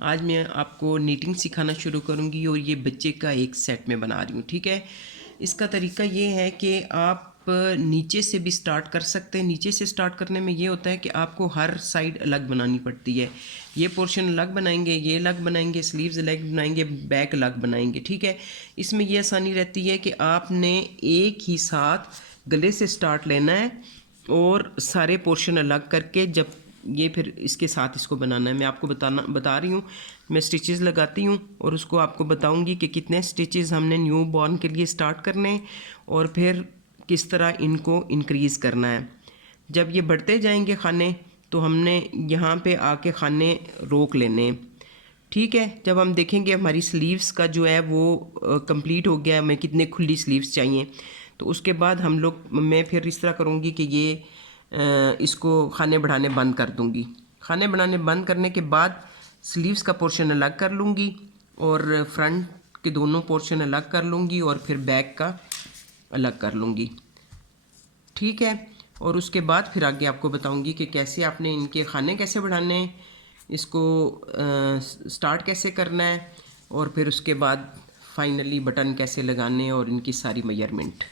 आज मैं आपको नीटिंग सिखाना शुरू करूँगी और ये बच्चे का एक सेट में बना रही हूँ। ठीक है, इसका तरीका ये है कि आप नीचे से भी स्टार्ट कर सकते हैं। नीचे से स्टार्ट करने में ये होता है कि आपको हर साइड अलग बनानी पड़ती है। ये पोर्शन अलग बनाएंगे, ये अलग बनाएंगे, स्लीव्स अलग बनाएंगे, बैक अलग बनाएंगे। ठीक है, इसमें ये आसानी रहती है कि आपने एक ही साथ गले से स्टार्ट लेना है और सारे पोर्शन अलग करके जब ये फिर इसके साथ इसको बनाना है। मैं आपको बता रही हूँ। मैं स्टिचेस लगाती हूँ और उसको आपको बताऊँगी कि कितने स्टिचेस हमने न्यू बॉर्न के लिए स्टार्ट करने हैं और फिर किस तरह इनको इंक्रीज़ करना है। जब ये बढ़ते जाएंगे खाने तो हमने यहाँ पे आके खाने रोक लेने हैं। ठीक है, जब हम देखेंगे हमारी स्लीव्स का जो है वो कंप्लीट हो गया, हमें कितने खुली स्लीव्स चाहिए, तो उसके बाद मैं फिर इस तरह करूँगी कि ये इसको खाने बढ़ाने बंद कर दूँगी। खाने बढ़ाने बंद करने के बाद स्लीव्स का पोर्शन अलग कर लूँगी और फ्रंट के दोनों पोर्शन अलग कर लूँगी और फिर बैक का अलग कर लूँगी। ठीक है, और उसके बाद फिर आगे आपको बताऊँगी कि कैसे आपने इनके खाने कैसे बढ़ाने हैं, इसको स्टार्ट कैसे करना है और फिर उसके बाद फाइनली बटन कैसे लगाने हैं और इनकी सारी मेजरमेंट।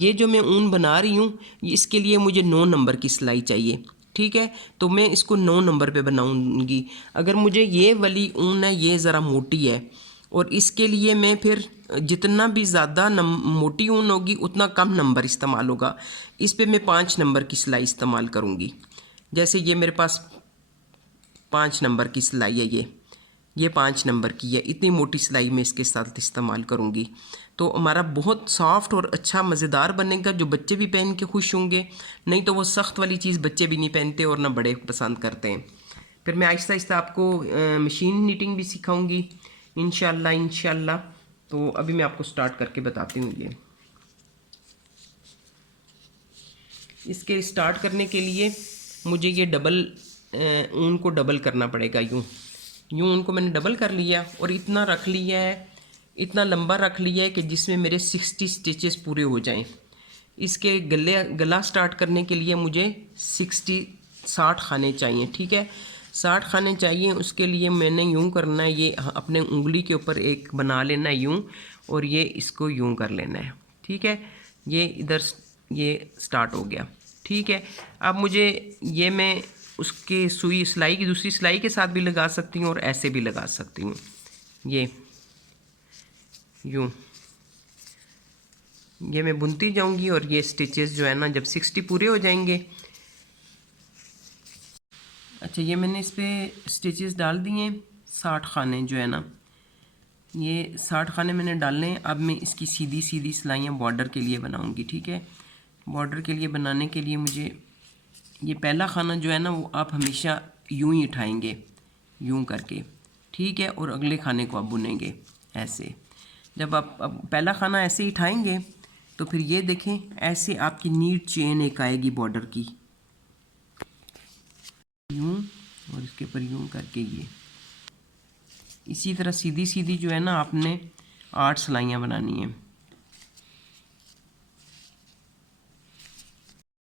ये जो मैं ऊन बना रही हूँ इसके लिए मुझे 9 नंबर की सिलाई चाहिए। ठीक है, तो मैं इसको 9 नंबर पे बनाऊंगी। अगर मुझे ये वाली ऊन है ये ज़रा मोटी है और इसके लिए मैं फिर जितना भी ज़्यादा मोटी ऊन होगी उतना कम नंबर इस्तेमाल होगा। इस पे मैं 5 नंबर की सिलाई इस्तेमाल करूँगी। जैसे ये मेरे पास 5 नंबर की सिलाई है, ये 5 नंबर की है। इतनी मोटी सिलाई मैं इसके साथ इस्तेमाल करूँगी तो हमारा बहुत सॉफ्ट और अच्छा मज़ेदार बनेगा, जो बच्चे भी पहन के खुश होंगे। नहीं तो वो सख्त वाली चीज़ बच्चे भी नहीं पहनते और ना बड़े पसंद करते हैं। फिर मैं आहिस्ता आहिस्ता आपको मशीन नीटिंग भी सिखाऊंगी इंशाल्लाह। तो अभी मैं आपको स्टार्ट करके बताती हूँ। ये इसके स्टार्ट करने के लिए मुझे ये ऊन को डबल करना पड़ेगा। यूँ उनको मैंने डबल कर लिया और इतना रख लिया है, इतना लंबा रख लिया है कि जिसमें मेरे 60 स्टिचेस पूरे हो जाएं। इसके गला स्टार्ट करने के लिए मुझे 60 खाने चाहिए। ठीक है, 60 खाने चाहिए। उसके लिए मैंने यूँ करना है, ये अपने उंगली के ऊपर एक बना लेना है यूँ, और ये इसको यूँ कर लेना है। ठीक है, ये इधर ये स्टार्ट हो गया। ठीक है, अब मुझे ये मैं उसके सुई सिलाई की दूसरी सिलाई के साथ भी लगा सकती हूँ और ऐसे भी लगा सकती हूँ। ये यूँ ये मैं बुनती जाऊंगी और ये स्टिचेस जो है ना जब 60 पूरे हो जाएंगे। अच्छा, ये मैंने इस पर स्टिचेस डाल दिए। 60 खाने जो है ना, ये 60 खाने मैंने डालने हैं। अब मैं इसकी सीधी सीधी सिलाइयाँ बॉर्डर के लिए बनाऊंगी। ठीक है, बॉर्डर के लिए बनाने के लिए मुझे ये पहला खाना जो है ना वो आप हमेशा यूं ही उठाएंगे, यूं करके। ठीक है, और अगले खाने को आप बुनेंगे ऐसे। जब आप अब पहला खाना ऐसे ही उठाएंगे तो फिर ये देखें ऐसे आपकी नीट चेन एक आएगी बॉर्डर की, यूं, और इसके ऊपर यूं करके ये इसी तरह सीधी सीधी जो है ना आपने 8 सिलाइयाँ बनानी है।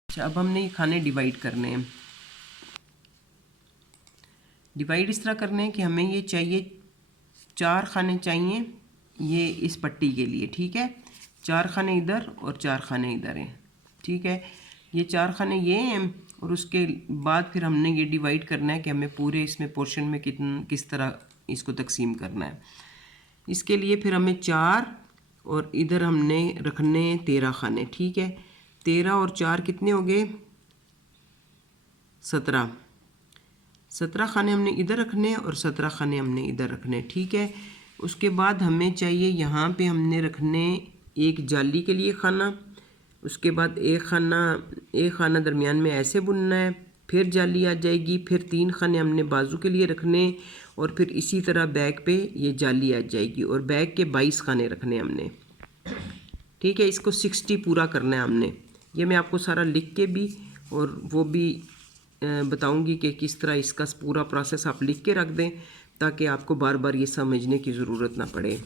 अच्छा, अब हमने ये खाने डिवाइड करने हैं। डिवाइड इस तरह करने हैं कि हमें ये चाहिए 4 खाने चाहिए ये इस पट्टी के लिए। ठीक है, 4 खाने इधर और 4 खाने इधर हैं। ठीक है, ये 4 खाने ये हैं और उसके बाद फिर हमने ये डिवाइड करना है कि हमें पूरे इसमें पोर्शन में किस तरह इसको तकसीम करना है। इसके लिए फिर हमें 4 और इधर हमने रखने 13 खाने। ठीक है, 13 और 4 कितने हो गए? 17 खाने हमने इधर रखने और 17 खाने हमने इधर रखने। ठीक है, उसके बाद हमें चाहिए यहाँ पे हमने रखने एक जाली के लिए खाना। उसके बाद एक खाना दरमियान में ऐसे बुनना है, फिर जाली आ जाएगी, फिर 3 खाने हमने बाजू के लिए रखने और फिर इसी तरह बैक पे ये जाली आ जाएगी और बैक के 22 खाने रखने हमने। ठीक है, इसको 60 पूरा करना है हमने। ये मैं आपको सारा लिख के भी और वो भी बताऊंगी कि किस तरह इसका पूरा प्रोसेस आप लिख के रख दें ताकि आपको बार बार ये समझने की ज़रूरत ना पड़े।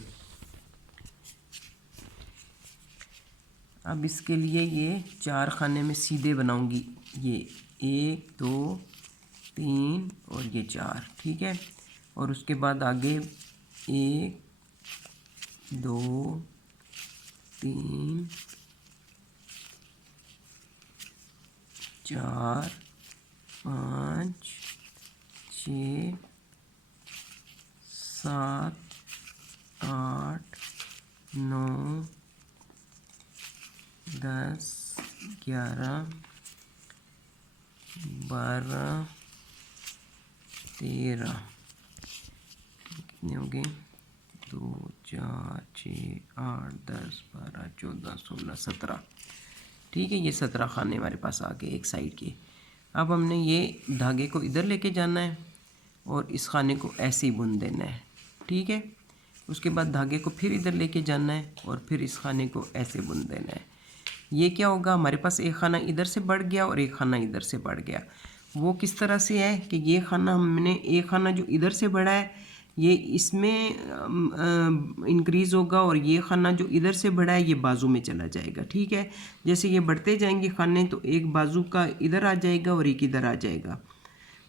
अब इसके लिए ये 4 खाने में सीधे बनाऊंगी, ये 1 2 3 और ये 4। ठीक है, और उसके बाद आगे 1 2 3 4 5 6 7 8 9 10 11 12 13 कितने हो गए 2 4 6 8 10 12 14 16 17। ठीक है, ये 17 खाने हमारे पास आ गए एक साइड के। अब हमने ये धागे को इधर लेके जाना है और इस खाने को ऐसे ही बुन देना है। ठीक है, उसके बाद धागे को फिर इधर लेके जाना है और फिर इस खाने को ऐसे बुन देना है। ये क्या होगा, हमारे पास एक खाना इधर से बढ़ गया और एक खाना इधर से बढ़ गया। वो किस तरह से है कि ये खाना हमने एक खाना जो इधर से बढ़ा है ये इसमें इंक्रीज़ होगा और ये खाना जो इधर से बढ़ा है ये बाजू में चला जाएगा। ठीक है, जैसे ये बढ़ते जाएंगे खाने तो एक बाजू का इधर आ जाएगा और एक इधर आ जाएगा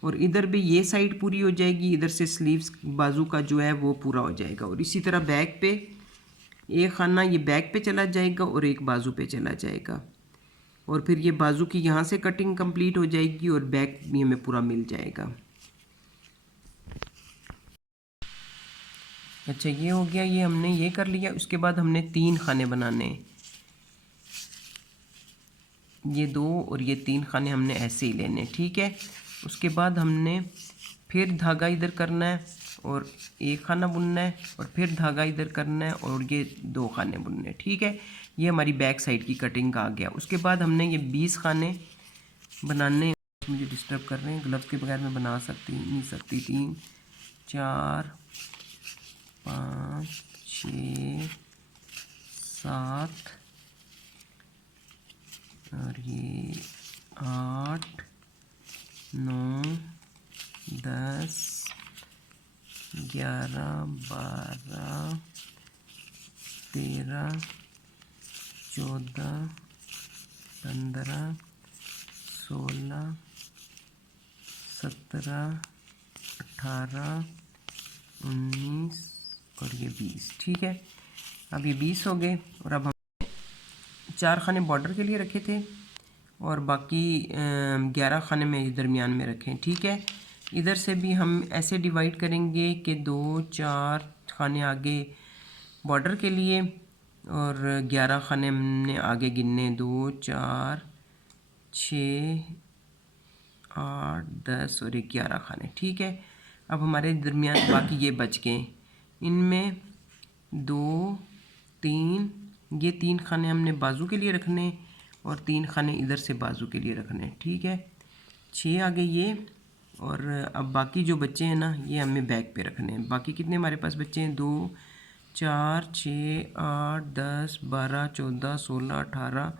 और इधर भी ये साइड पूरी हो जाएगी, इधर से स्लीव्स बाजू का जो है वो पूरा हो जाएगा। और इसी तरह बैक पे एक खाना ये बैक पे चला जाएगा और एक बाजू पे चला जाएगा और फिर ये बाजू की यहाँ से कटिंग कंप्लीट हो जाएगी और बैक भी हमें पूरा मिल जाएगा। अच्छा, ये हो गया, ये हमने ये कर लिया। उसके बाद हमने 3 खाने बनाने, ये 2 और ये 3 खाने हमने ऐसे ही लेने। ठीक है, उसके बाद हमने फिर धागा इधर करना है और एक खाना बुनना है और फिर धागा इधर करना है और ये 2 खाने बुनने। ठीक है, ये हमारी बैक साइड की कटिंग का आ गया। उसके बाद हमने ये 20 खाने बनाने, मुझे डिस्टर्ब कर रहे हैं, ग्लव्स के बगैर मैं बना नहीं सकती। 3 4 5 6 7 और ये 8 9 10 11 12 13 14 15 16 17 18 19 और ये 20। ठीक है, अब ये 20 हो गए और अब हम 4 खाने बॉर्डर के लिए रखे थे और बाकी 11 खाने में दरमियान में रखें। ठीक है, इधर से भी हम ऐसे डिवाइड करेंगे कि 2 4 खाने आगे बॉर्डर के लिए और 11 खाने हमने आगे गिनने, 2 4 6 8 10 और 11 खाने। ठीक है, अब हमारे दरमियान बाकी ये बच गए, इनमें 2 3 ये 3 खाने हमने बाजू के लिए रखने और 3 खाने इधर से बाजू के लिए रखने। ठीक है, 6 आ गए ये और अब बाकी जो बच्चे हैं ना ये हमें बैक पे रखने हैं। बाकी कितने हमारे पास बच्चे हैं, 2 4 6 8 10 12 14 16 18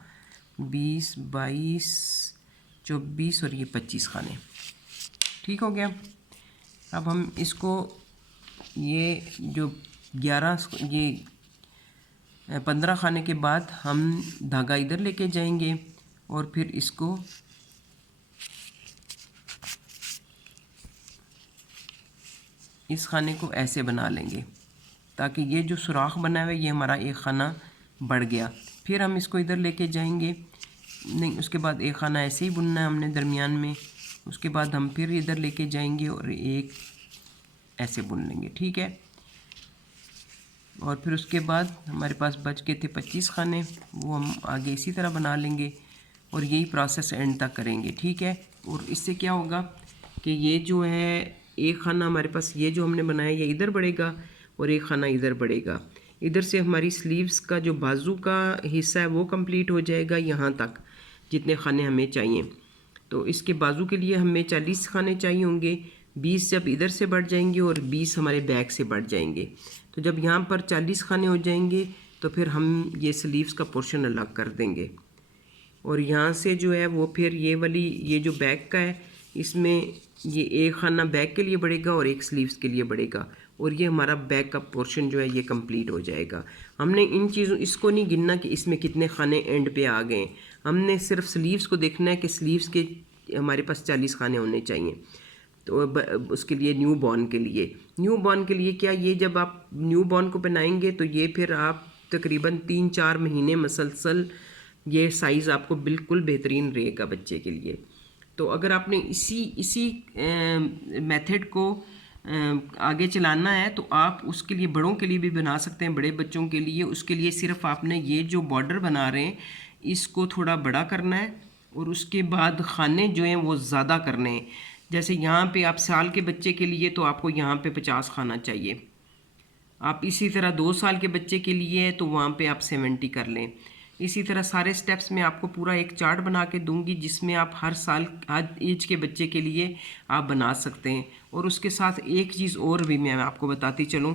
20 22 24 और ये 25 खाने। ठीक हो गया, अब हम इसको ये जो 11 ये 15 खाने के बाद हम धागा इधर लेके जाएंगे और फिर इसको इस खाने को ऐसे बना लेंगे ताकि ये जो सुराख बना हुआ है ये हमारा एक खाना बढ़ गया। फिर हम इसको इधर लेके जाएंगे, नहीं उसके बाद एक खाना ऐसे ही बुनना है हमने दरमियान में। उसके बाद हम फिर इधर लेके जाएंगे और एक ऐसे बुन लेंगे। ठीक है, और फिर उसके बाद हमारे पास बच गए थे 25 खाने, वो हम आगे इसी तरह बना लेंगे और यही प्रोसेस एंड तक करेंगे। ठीक है, और इससे क्या होगा कि ये जो है एक खाना हमारे पास ये जो हमने बनाया ये इधर बढ़ेगा और एक खाना इधर बढ़ेगा। इधर से हमारी स्लीव्स का जो बाजू का हिस्सा है वो कंप्लीट हो जाएगा यहाँ तक जितने खाने हमें चाहिए। तो इसके बाजू के लिए हमें 40 खाने चाहिए होंगे, 20 जब इधर से बढ़ जाएंगे और 20 हमारे बैक से बढ़ जाएंगे। तो जब यहाँ पर 40 खाने हो जाएंगे तो फिर हम ये स्लीव्स का पोर्शन अलग कर देंगे और यहाँ से जो है वो फिर ये वाली ये जो बैक का है इसमें ये एक खाना बैक के लिए बढ़ेगा और एक स्लीव्स के लिए बढ़ेगा और ये हमारा बैक का पोर्शन जो है ये कंप्लीट हो जाएगा। हमने इन चीज़ों इसको नहीं गिनना कि इसमें कितने खाने एंड पे आ गए, हमने सिर्फ स्लीव्स को देखना है कि स्लीव्स के हमारे पास 40 खाने होने चाहिए। तो उसके लिए न्यू बॉर्न के लिए क्या, ये जब आप न्यू बॉर्न को पहनाएंगे तो ये फिर आप तकरीबन 3-4 महीने मसलसल ये साइज़ आपको बिल्कुल बेहतरीन रहेगा बच्चे के लिए। तो अगर आपने इसी मेथड को आगे चलाना है तो आप उसके लिए बड़ों के लिए भी बना सकते हैं, बड़े बच्चों के लिए। उसके लिए सिर्फ आपने ये जो बॉर्डर बना रहे हैं इसको थोड़ा बड़ा करना है और उसके बाद खाने जो हैं वो ज़्यादा करने हैं। जैसे यहाँ पे आप साल के बच्चे के लिए तो आपको यहाँ पे 50 खाना चाहिए। आप इसी तरह 2 साल के बच्चे के लिए तो वहाँ पे आप 70 कर लें। इसी तरह सारे स्टेप्स में आपको पूरा एक चार्ट बना के दूंगी जिसमें आप हर साल हर एज के बच्चे के लिए आप बना सकते हैं। और उसके साथ एक चीज़ और भी मैं आपको बताती चलूँ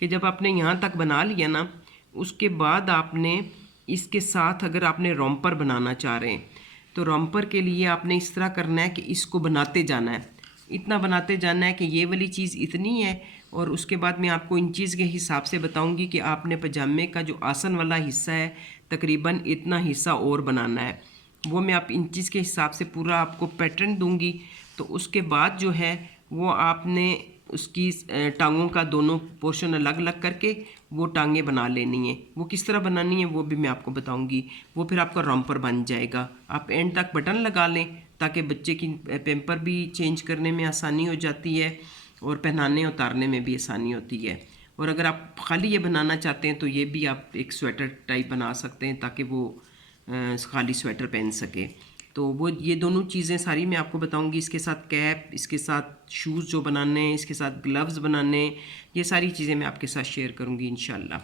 कि जब आपने यहाँ तक बना लिया ना, उसके बाद आपने इसके साथ अगर आपने रॉम्पर बनाना चाह रहे हैं तो रॉम्पर के लिए आपने इस तरह करना है कि इसको बनाते जाना है, इतना बनाते जाना है कि ये वाली चीज़ इतनी है। और उसके बाद मैं आपको इंचज़ के हिसाब से बताऊंगी कि आपने पजामे का जो आसन वाला हिस्सा है तकरीबन इतना हिस्सा और बनाना है, वो मैं आप इंचज़ के हिसाब से पूरा आपको पैटर्न दूंगी। तो उसके बाद जो है वो आपने उसकी टांगों का दोनों पोर्शन अलग अलग करके वो टांगें बना लेनी है। वो किस तरह बनानी है वो भी मैं आपको बताऊंगी। वो फिर आपका रॉम्पर बन जाएगा। आप एंड तक बटन लगा लें ताकि बच्चे की पेम्पर भी चेंज करने में आसानी हो जाती है और पहनाने उतारने में भी आसानी होती है। और अगर आप खाली ये बनाना चाहते हैं तो ये भी आप एक स्वेटर टाइप बना सकते हैं ताकि वो खाली स्वेटर पहन सके। तो वो ये दोनों चीज़ें सारी मैं आपको बताऊंगी। इसके साथ कैप, इसके साथ शूज़ जो बनाने हैं, इसके साथ ग्लव्स बनाने, ये सारी चीज़ें मैं आपके साथ शेयर करूंगी इंशाल्लाह।